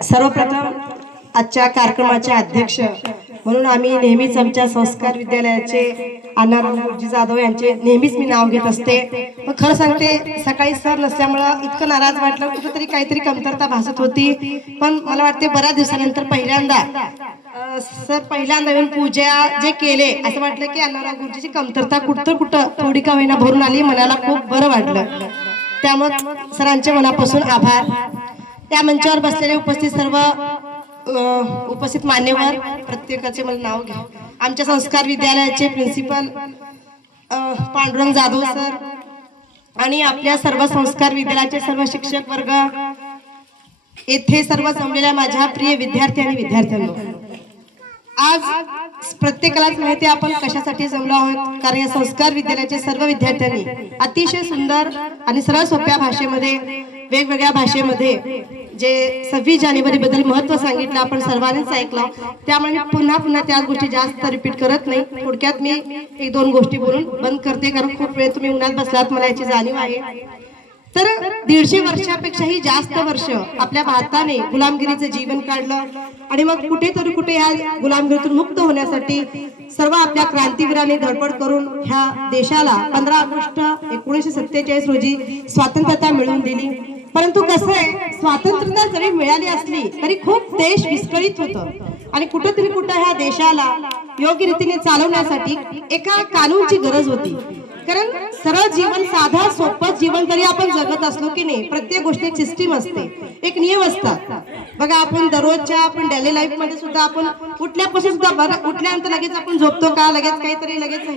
सर्वप्रथम आजच्या कार्यक्रमाचे अध्यक्ष म्हणून आम्ही नेहमीच आमच्या संस्कार विद्यालयाचे अण्णाराव गुरुजी जाधव यांचे नेहमीच मी नाव घेत असते। मग खरं सांगते सकाळी सर नसल्यामुळं इतकं नाराज वाटलं, कुठेतरी काहीतरी कमतरता भासत होती। पण मला वाटते बऱ्याच दिवसानंतर पहिल्यांदा येऊन पूजा जे केले असं वाटलं की अण्णाराव गुरुजीची कमतरता कुठं थोडी का होईना भरून आली, मनाला खूप बरं वाटलं। त्यामुळे सरांचे मनापासून आभार। त्या मंचावर बसलेले उपस्थित सर्व उपस्थित मान्यवर प्रत्येकाचे मला नाव घ्या। आमच्या संस्कार विद्यालयाचे प्रिन्सिपल पांडुरंग जाधव सर आणि आपल्या सर्व संस्कार विद्यालयाचे सर्व शिक्षक वर्ग, येथे सर्व जमलेल्या माझ्या प्रिय विद्यार्थी आणि विद्यार्थ्यांनो, आज प्रत्येकालाच माहिती आपण कशासाठी जमलो आहोत। कारण या संस्कार विद्यालयाचे सर्व विद्यार्थ्यांनी अतिशय सुंदर आणि सरळ सोप्या भाषेमध्ये, वेगवेगळ्या भाषेमध्ये जे 26 जानेवारी बद्दल महत्व सांगितलं आपण सर्वांनीच ऐकलं। त्यामुळे पुन्हा त्याच गोष्टी जास्त रिपीट करत नाही। थोडक्यात मी एक दोन गोष्टी बोलून बंद करते, कारण खूप वेळ तुम्ही उन्हात बसलात मला याची जाणीव आहे। तर 150 वर्षापेक्षाही जास्त वर्ष आपल्या भारताने गुलामगिरीचं जीवन काढलं आणि मग कुठे या गुलामगिरीतून मुक्त होण्यासाठी सर्व आपल्या क्रांतिवीरांनी धडपड करून ह्या देशाला 15 ऑगस्ट 1947 रोजी स्वातंत्र्यता मिळवून दिली। परंतु कसं आहे, स्वातंत्र्यता जरी मिळाली असली तरी खूप देश विस्कळीत होतं आणि कुठे ह्या देशाला योग्य रीतीने चालवण्यासाठी एका कानूनची गरज होती। कारण सरळ जीवन, साधा सोपं जीवन जरी आपण जगत असलो की नाही, प्रत्येक गोष्टी सिस्टीम असते, एक नियम असतात। बघा आपण दररोजच्या आपण डेली लाईफ मध्ये सुद्धा आपण उठल्यापासून सुद्धा उठल्यानंतर लगेच आपण झोपतो का, लगेच काहीतरी लगेच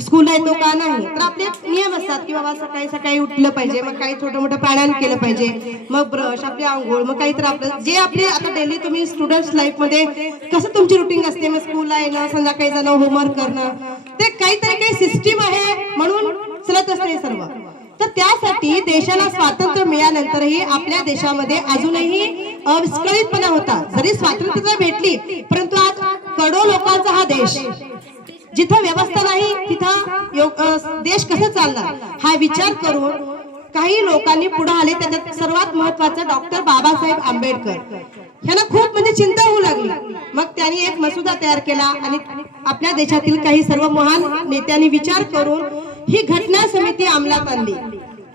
स्कूलला येतो का, नाही। तर आपले नियम असतात की बाबा सकाळी उठलं पाहिजे, मग काही छोटं मोठं प्राणायाम केलं पाहिजे, मग ब्रश, आपली आंघोळ, मग काहीतरी आपलं जे आपले आता डेली तुम्ही स्टुडंट्स लाईफ मध्ये कसं तुमची रुटीन असते, मग स्कूलला येणं, संध्याकाळी जाणं, होमवर्क करणं, ते काही सिस्टीम आहे म्हणून चलत असते सर्व। तर त्यासाठी देशाला स्वातंत्र्य मिळाल्यानंतरही आपल्या देशामध्ये अजूनही अविस्कळीतपणा होता। जरी स्वातंत्र्य भेटली परंतु आज करोडो लोकांचा हा देश, जिथं व्यवस्था नाही तिथं देश कसं चालणार हा विचार करून काही लोकांनी पुढे आले। त्याच्यात सर्वात महत्वाचं डॉक्टर बाबासाहेब आंबेडकर यांना खूप म्हणजे चिंता होऊ लागली। मग त्यांनी एक मसुदा तयार केला आणि आपल्या देशातील काही सर्व महान नेत्यांनी विचार करून ही घटना समिती अंमलात आणली।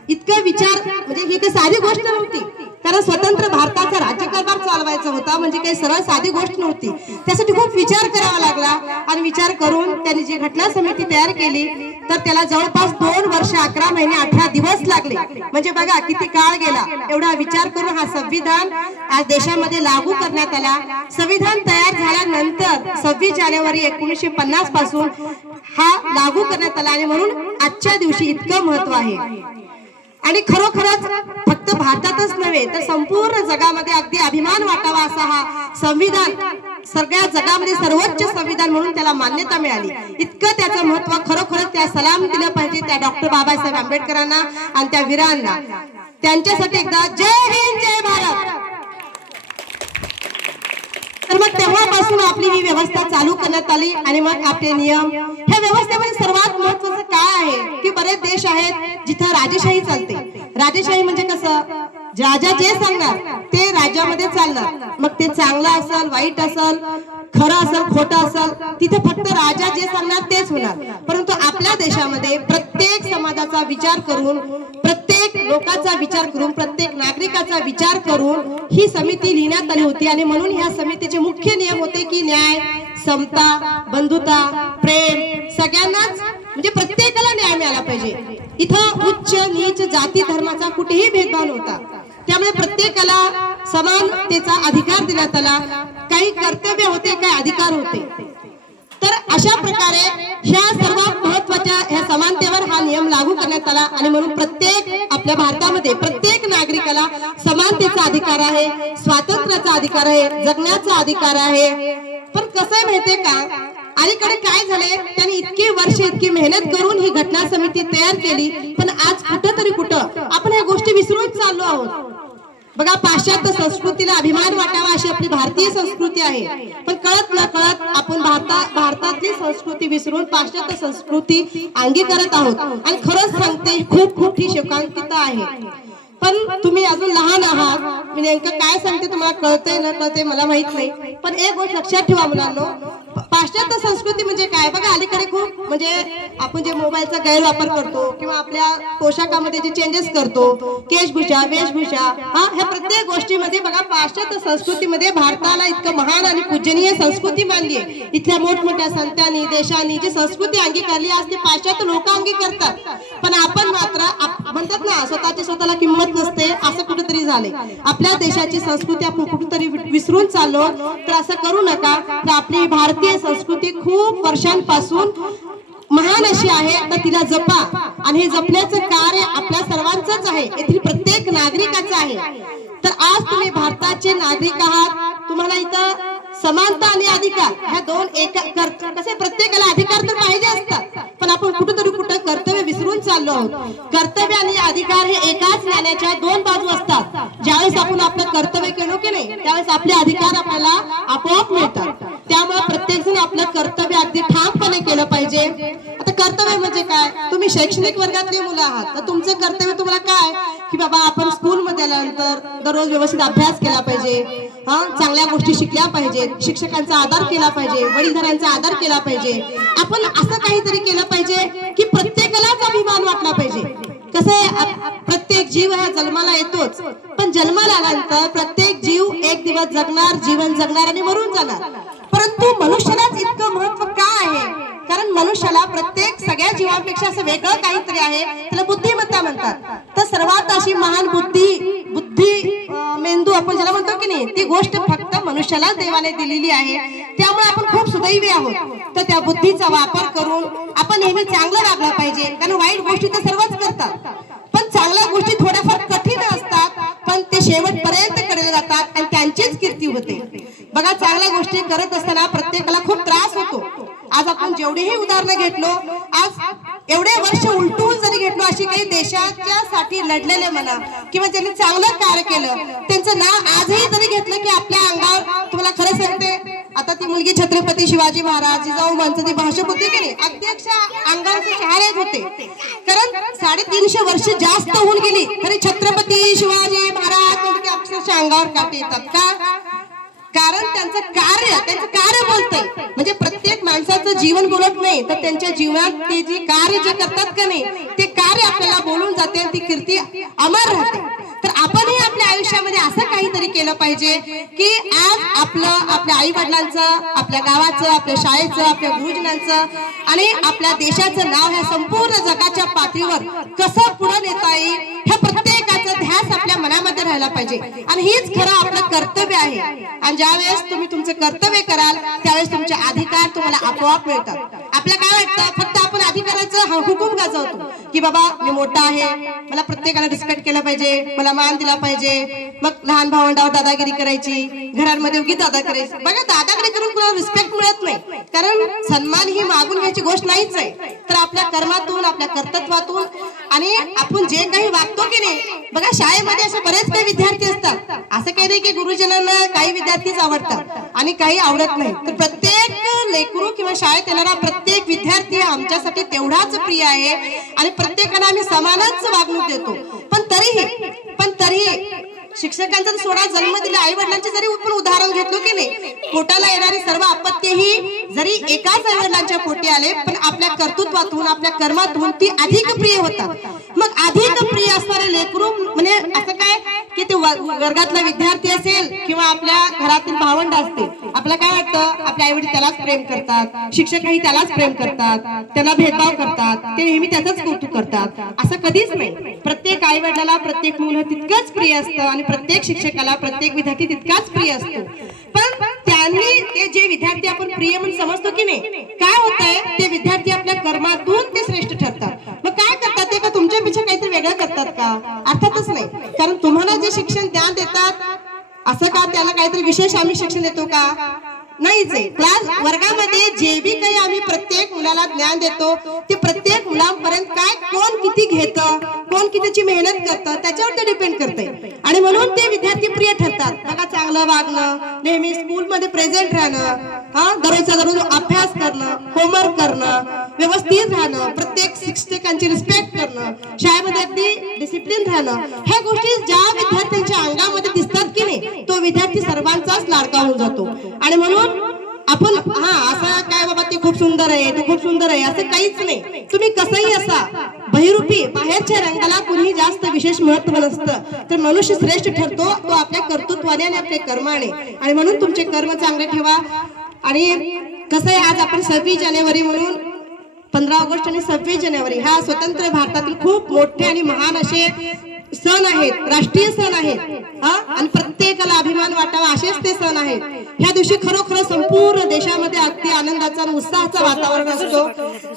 इतका विचार म्हणजे ही काही साधी गोष्ट नव्हती, कारण स्वतंत्र भारताचा राज्यकारभार चालवायचा होता, म्हणजे काही सरळ साधी गोष्ट नव्हती। त्यासाठी खूप विचार करावा लागला आणि विचार करून त्यांनी जी घटना समिती तयार केली तर त्याला जवळपास 2 वर्ष 11 महिने 18 दिवस लागले। म्हणजे बघा किती काळ गेला। एवढा विचार करून हा संविधान आज देशामध्ये लागू करण्यात आला। संविधान तयार झाल्यानंतर 26 जानेवारी 1950 पासून हा लागू करण्यात आला आणि म्हणून आजच्या दिवशी इतकं महत्व आहे। आणि खरोखरच फक्त भारतातच नव्हे तर संपूर्ण जगामध्ये अगदी अभिमान वाटावा असा हा संविधान, सगळ्या जगामध्ये सर्वोच्च संविधान म्हणून त्याला मान्यता मिळाली। इतकं त्याचं महत्व, खरोखरच त्या सलाम दिलं पाहिजे त्या डॉक्टर बाबासाहेब आंबेडकरांना आणि त्या वीरांना। त्यांच्यासाठी एकदा जय हिंद जय भारत। तर मग तेव्हापासून आपली ही व्यवस्था चालू करण्यात आली आणि मग आपले नियम, ह्या व्यवस्थेमध्ये सर्वात महत्वाचं काय आहे की बरेच देश आहेत जिथं राजेशाही चालते। राजेशाही म्हणजे कसं, राजा जे सांगणार ते राज्यामध्ये चालणार, मग ते चांगलं असेल, वाईट असेल, खरं असेल, खोटं असेल, तिथे फक्त राजा जे सांगणार तेच होणार। परंतु आपल्या देशामध्ये प्रत्येक समाजाचा विचार करून, प्रत्येक लोकांचा विचार करून, प्रत्येक नागरिकाचा विचार करून ही समिती लिहिण्यात आली होती। आणि म्हणून ह्या समितीचे मुख्य नियम होते की न्याय, समता, बंधुता, प्रेम, सगळ्यांनाच म्हणजे प्रत्येकाला न्याय मिळाला पाहिजे। इथं उच्च नीच जाती धर्माचा कुठेही भेदभाव नव्हता। त्यामुळे प्रत्येकाला समानतेचा अधिकार देण्यात आला। काही कर्तव्य होते, काही अधिकार होते। तर अशा प्रकारे ह्या सर्वात महत्वाच्या ह्या समानतेवर हा नियम लागू करण्यात आला आणि म्हणून प्रत्येक आपल्या भारतामध्ये प्रत्येक नागरिकाला समानतेचा अधिकार आहे, स्वातंत्र्याचा अधिकार आहे, जगण्याचा अधिकार आहे। पण कसं आहे माहितीये का, अलीकडे काय झाले, त्यांनी इतकी वर्ष इतकी मेहनत करून ही घटना समिती तयार केली, पण आज कुठं आपण ह्या गोष्टी विसरून चाललो आहोत। बघा पाश्चात्य संस्कृतीला अभिमान वाटावा अशी आपली भारतीय संस्कृती आहे, पण कळत न कळत आपण भारतातली संस्कृती विसरून पाश्चात्य संस्कृती अंगीकारत आहोत। आणि खरंच सांगते खूप मोठी शोकांतिका आहे। पण तुम्ही अजून लहान आहात, मी नेमकं काय सांगते तुम्हाला कळतंय न कळतंय मला माहित नाही, पण एक गोष्ट लक्षात ठेवा मुलांनो, पाश्चात्य संस्कृती म्हणजे काय बघा, अलीकडे खूप म्हणजे आपण जे मोबाईलचा गैरवापर करतो किंवा आपल्या पोशाखामध्ये जे चेंजेस करतो, केशभूषा, वेशभूषा, ह्या प्रत्येक गोष्टीमध्ये बघा पाश्चात्य संस्कृतीमध्ये भारताला इतकं महान आणि पूजनीय संस्कृती मानली आहे. इथल्या मोठमोठ्या संतांनी देशांनी जी संस्कृती अंगीकारली आज ते पाश्चात्य लोक अंगीकारतात, पण आपण मात्र म्हणतात ना स्वतःची स्वतःला किंमत नसते, असं कुठेतरी झालंय. आपल्या देशाची संस्कृती आपण कुठेतरी विसरून चाललो, तर असं करू नका. तर आपली भारतीय संस्कृती खूप वर्षांपासून महान अशी आहे, तर तिला जपा. आणि हे जपण्याचं कार्य आपल्या सर्वांचंच आहे, येथील प्रत्येक नागरिकाचं आहे. तर आज तुम्ही भारताचे नागरिक आहात, तुम्हाला इथं समानता आणि अधिकार ह्या दोन कसे प्रत्येकाला अधिकार तर पाहिजे असतात, पण आपण कुठेतरी कर्तव्य विसरून चाललो आहोत. कर्तव्य आणि अधिकार हे एकाच नाण्याच्या दोन बाजू असतात. ज्यावेळेस आपण आपलं कर्तव्य केलो की नाही, त्यावेळेस आपले अधिकार आपल्याला आपोआप मिळतात. त्यामुळे प्रत्येक जण आपलं कर्तव्य अगदी ठामपणे केलं पाहिजे. आता कर्तव्य म्हणजे काय, तुम्ही शैक्षणिक वर्गातली मुलं आहात, तर तुमचं कर्तव्य तुम्हाला काय की बाबा आपण स्कूलमध्ये आल्यानंतर दररोज व्यवस्थित अभ्यास केला पाहिजे, चांगल्या गोष्टी शिकल्या पाहिजेत, शिक्षकांचा आदर केला पाहिजे, वडीलधाऱ्यांचा आदर केला पाहिजे. आपण असं काहीतरी केलं पाहिजे की प्रत्येकालाच अभिमान वाटला पाहिजे. कसं आहे, प्रत्येक जीव हा जन्माला येतोच, पण जन्माला आल्यानंतर प्रत्येक जीव एक दिवस जगणार, जीवन जगणार आणि मरून जाणार. परंतु मनुष्यालाच इतकं महत्व का आहे, कारण मनुष्याला प्रत्येक सगळ्या जीवांपेक्षा असं वेगळं काहीतरी आहे, त्याला बुद्धिमत्ता म्हणतात. तर सर्वात अशी महान बुद्धी मेंदू आपण ज्याला म्हणतो की नाही, ती गोष्ट फक्त मनुष्याला देवाने दिलेली आहे. त्यामुळे आपण खूप सुदैवी आहोत. तर त्या बुद्धीचा वापर करून आपण नेहमी चांगलं वागलं पाहिजे, कारण वाईट गोष्टी तर सर्वच करतात, पण चांगल्या गोष्टी थोड्याफार कठीण असतात, पण ते शेवटपर्यंत केले जातात आणि त्यांचीच कीर्ती होते. बघा, चांगल्या गोष्टी करत असताना प्रत्येकाला खूप त्रास होतो. आज आपण जेवढेही उदाहरणं घेतलो, आज एवढे वर्ष उलटून जरी घेतलो, अशी काही देशाच्या साठी लढलेले म्हणा किंवा ज्यांनी चांगलं कार्य केलं त्यांचं नाव आजही जरी घेतलं की आपल्या अंगावर, तुम्हाला खरं सांगते, आता ती मुलगी छत्रपती शिवाजी महाराज जिजाऊ माणसं ती भाषा होती की नाही, अध्यक्ष अंगावरचे चेहरे होते, कारण 350 वर्ष जास्त होऊन गेली तरी छत्रपती शिवाजी महाराज अक्षरशः अंगावर काटे येतात का, कारण त्यांचं कार्य बोलतंय. म्हणजे प्रत्येक माणसाचं जीवन बोलत नाही, तर त्यांच्या जीवनात ते जे कार्य जे करतात का नाही, ते कार्य आपल्याला बोलून जाते, ती कीर्ती अमर राहते. तर आपणही आपल्या आयुष्यामध्ये असं काहीतरी केलं पाहिजे की आज आपल्या आई वडिलांचं, आपल्या गावाचं, आपल्या शाळेचं, आपल्या गुरुजनांचं आणि आपल्या देशाचं नाव ह्या संपूर्ण जगाच्या पातळीवर कसं पुढे नेता येईल, हे प्रत्येकाचं ध्यास आपल्या मनामध्ये राहायला पाहिजे. आणि हीच खरं आपलं कर्तव्य आहे. आणि ज्यावेळेस तुम्ही तुमचं कर्तव्य कराल, त्यावेळेस तुमचे अधिकार तुम्हाला आपोआप मिळतात. आपल्याला काय वाटतं, फक्त आपण अधिकाराचा हुकूम गाजवतो की बाबा मी मोठा आहे, मला प्रत्येकाला रिस्पेक्ट केलं पाहिजे, मला मान दिला पाहिजे, मग लहान भावंडावर दादागिरी करायची, घरांमध्ये उगी दादा करायची. बघा, दादागिरी करून कुणाला रिस्पेक्ट मिळत नाही, कारण सन्मान ही मागून घ्यायची गोष्ट नाहीच आहे. तर आपल्या कर्मातून, आपल्या कर्तृत्वातून आणि आपण जे काही वागतो की नाही, बघा शाळेमध्ये असे बरेच काही विद्यार्थी असतात, असं काही नाही की गुरुजनांना काही विद्यार्थीच आवडतात आणि काही आवडत नाही. तर प्रत्येक लेकरू किंवा शाळेत येणारा प्रत्येक विद्यार्थी आमच्यासाठी तेवढाच प्रिय आहे आणि प्रत्येकाला आम्ही समानच वागणूक देतो. पण तरीही शिक्षकांचा सोडा, जन्म दिला, आई वडिलांचे जरी आपण उदाहरण घेतलो की नाही, पोटाला येणारी सर्व आपत्तीही जरी एकाच आई वडिलांच्या पोटी आले, पण आपल्या कर्तृत्वातून, आपल्या कर्मातून ती अधिक प्रिय होतात. मग अधिक प्रिय असणारे लेकरू म्हणजे असं काय की ते वर्गातला विद्यार्थी असेल किंवा आपल्या घरातील भावंड असतील, आपल्याला काय वाटतं, आपले आई वडील त्यालाच प्रेम करतात, शिक्षकही त्यालाच प्रेम करतात, त्याला भेदभाव करतात, ते नेहमी त्याचंच कौतुक करतात, असं कधीच नाही. प्रत्येक आई वडिलाला प्रत्येक मुलं तितकंच प्रिय असतं आणि प्रत्येक शिक्षकाला प्रत्येक विद्यार्थी तितकाच प्रिय असतो. पण त्यांनी ते जे विद्यार्थी आपण प्रिय म्हणून समजतो की नाही, काय होतंय, ते विद्यार्थी आपल्या कर्मातून ते श्रेष्ठ ठरतात. मग काय करतात ते, का तुमच्या पेक्षा काहीतरी वेगळं करतात का? अर्थातच नाही. कारण तुम्हाला जे शिक्षण ज्ञान देतात, असं का त्याला काहीतरी विशेष आम्ही शिक्षण देतो का? नाहीच आहे. क्लास वर्गामध्ये जे बी काही आम्ही प्रत्येक मुलाला ज्ञान देतो, ते प्रत्येक मुलांपर्यंत काय कोण किती घेतं, कोण कितीची मेहनत करतं, त्याच्यावर ते डिपेंड करते. आणि म्हणून ते विद्यार्थी प्रिय ठरतात. बघा, चांगलं वागणं, नेहमी स्कूलमध्ये प्रेझेंट राहणं, दररोजचा दररोज अभ्यास करणं, होमवर्क करणं, व्यवस्थित राहणं, प्रत्येक शिक्षकांची रिस्पेक्ट करणं, शाळेमध्ये अगदी डिसिप्लिन राहणं, ह्या गोष्टी ज्या विद्यार्थ्यांच्या अंगामध्ये दिसतात की नाही, तो विद्यार्थी सर्वांचाच लाडका होऊन जातो. आणि म्हणून आपण असं काय बाबा ते खूप सुंदर आहे, तो खूप सुंदर आहे असं काहीच नाही. तुम्ही कसंही असा, बहिरूपी बाहेरच्या रंगाला कुणी जास्त विशेष महत्व नसतं. तर मनुष्य श्रेष्ठ ठरतो तो आपल्या कर्तृत्वाने आणि आपल्या कर्माने. आणि म्हणून तुमचे कर्म चांगले ठेवा. आणि कसं आहे, आज आपण 26 जानेवारी म्हणून 15 ऑगस्ट आणि 26 जानेवारी हा स्वतंत्र भारतातील खूप मोठे आणि महान असे सण आहेत, राष्ट्रीय सण आहेत. आणि प्रत्येकाला अभिमान वाटावा असेच ते सण आहेत. ह्या दिवशी खरोखर संपूर्ण देशामध्ये अगदी आनंदाचा आणि उत्साहाचं वातावरण असतो.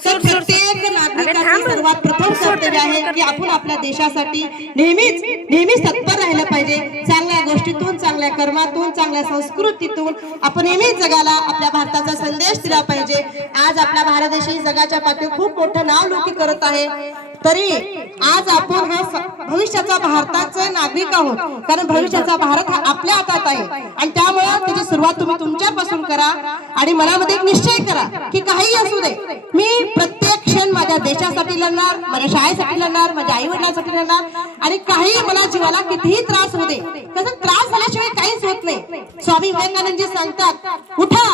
तर प्रत्येक नागरिकाचे सर्वात प्रथम कर्तव्य आहे की आपण आपल्या देशासाठी नेहमीच तत्पर राहिलं पाहिजे. चांगल्या गोष्टीतून, चांगल्या कर्मातून, चांगल्या संस्कृतीतून आपण नेहमीच जगाला आपल्या भारताचा संदेश दिला पाहिजे. आज आपला भारत देश जगाच्या पातळीवर खूप मोठं नाव लोक करत आहे. तरी आज आपण भविष्याचा भारताचे नागरिक आहोत. कारण भविष्याचा भारत हा आपल्या हातात आहे. आणि त्यामुळे त्याची सुरुवात तुम्ही तुमच्यापासून करा. आणि मनामध्ये एक निश्चय करा की काही असू दे, मी प्रत्येक क्षण माझ्या देशासाठी लढणार, माझ्या शाळेसाठी लढणार, माझ्या आई वडिलांसाठी लढणार. आणि काही मला जीवाला कितीही त्रास होऊ दे, तसं त्रास झाल्याशिवाय काहीच होत नाही. स्वामी विवेकानंदजी सांगतात, उठा,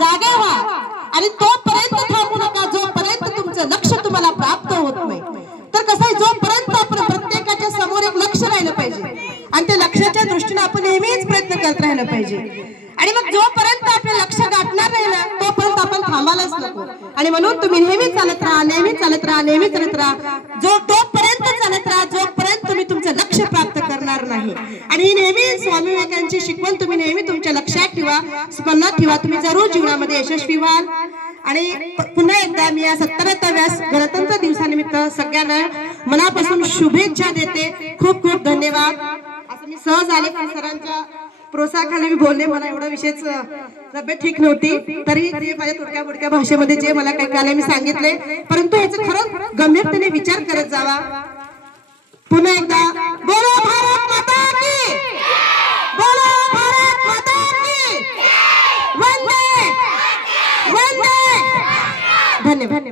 जागे व्हा आणि तोपर्यंत थांबू नका जोपर्यंत तुमचं लक्ष तुम्हाला प्राप्त होत नाही. तर कसं आहे, जोपर्यंत आपण प्रत्येकाच्या समोर एक लक्ष राहिलं पाहिजे आणि त्या लक्ष्याच्या दृष्टीने आपण नेहमीच प्रयत्न करत राहिलं पाहिजे. आणि मग जोपर्यंत आपलं लक्ष गाठणार नाही ना, तोपर्यंत आपण थांबायलाच नको. आणि म्हणून तुम्ही नेहमीच चालत राहा, नेहमीच चालत राहा, नेहमीच चालत राहा. तोपर्यंत चालत राहा जोपर्यंत तुम्ही तुमचं लक्ष प्राप्त करणार नाही. आणि नेहमी स्वामी विवेकानंदांची शिकवण तुम्ही नेहमी तुमच्या लक्षात ठेवा, स्मरणात ठेवा. तुम्ही जरूर जीवनामध्ये यशस्वी व्हाल. आणि पुन्हा एकदा मी या 70व्या गणतंत्र दिवसानिमित्त सगळ्यांना मनापासून शुभेच्छा देते. खूप खूप धन्यवाद. असं मी सहज आले पण सरांच्या प्रोत्साहनाने मी बोलले. मला एवढा विशेष तब्येत ठीक नव्हती, तरी माझ्या तुडक्या भाषेमध्ये जे मला काही कळले मी सांगितले. परंतु याचा खरंच गंभीरतेने विचार करत जावा. पुन्हा एकदा बोलो भारत माता की, बोलो भारत माता की, वंदे वंदे. धन्यवाद.